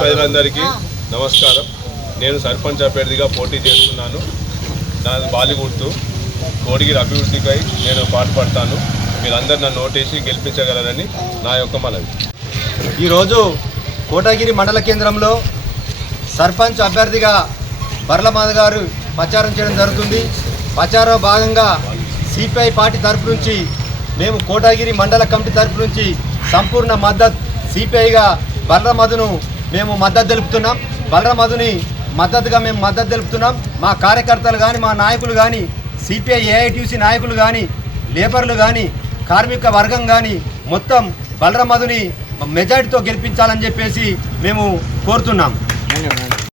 ప్రజలందరికీ నమస్కారం. నేను సర్పంచ్ అభ్యర్థిగా పోటీ చేస్తున్నాను. నాది బాలిగుర్తు. కోడిగిరి అభివృద్ధికై నేను పాటుపడతాను. మీరందరూ నన్ను ఓటేసి గెలిపించగలరని నా యొక్క మనవి. ఈరోజు కోటగిరి మండల కేంద్రంలో సర్పంచ్ అభ్యర్థిగా బర్లమాద గారు ప్రచారం చేయడం జరుగుతుంది. ప్రచారంలో భాగంగా సిపిఐ పార్టీ తరఫు నుంచి మేము కోటగిరి మండల కమిటీ తరఫు నుంచి సంపూర్ణ మద్దతు సిపిఐగా బలరామధును మేము మద్దతు తెలుపుతున్నాం. బలరామధుని మద్దతుగా మేము మద్దతు తెలుపుతున్నాం. మా కార్యకర్తలు కానీ మా నాయకులు కానీ సిపిఐ ఏఐటీసీ నాయకులు కానీ లేబర్లు కానీ కార్మిక వర్గం కానీ మొత్తం బలరామధుని మెజారిటీతో గెలిపించాలని చెప్పేసి మేము కోరుతున్నాం.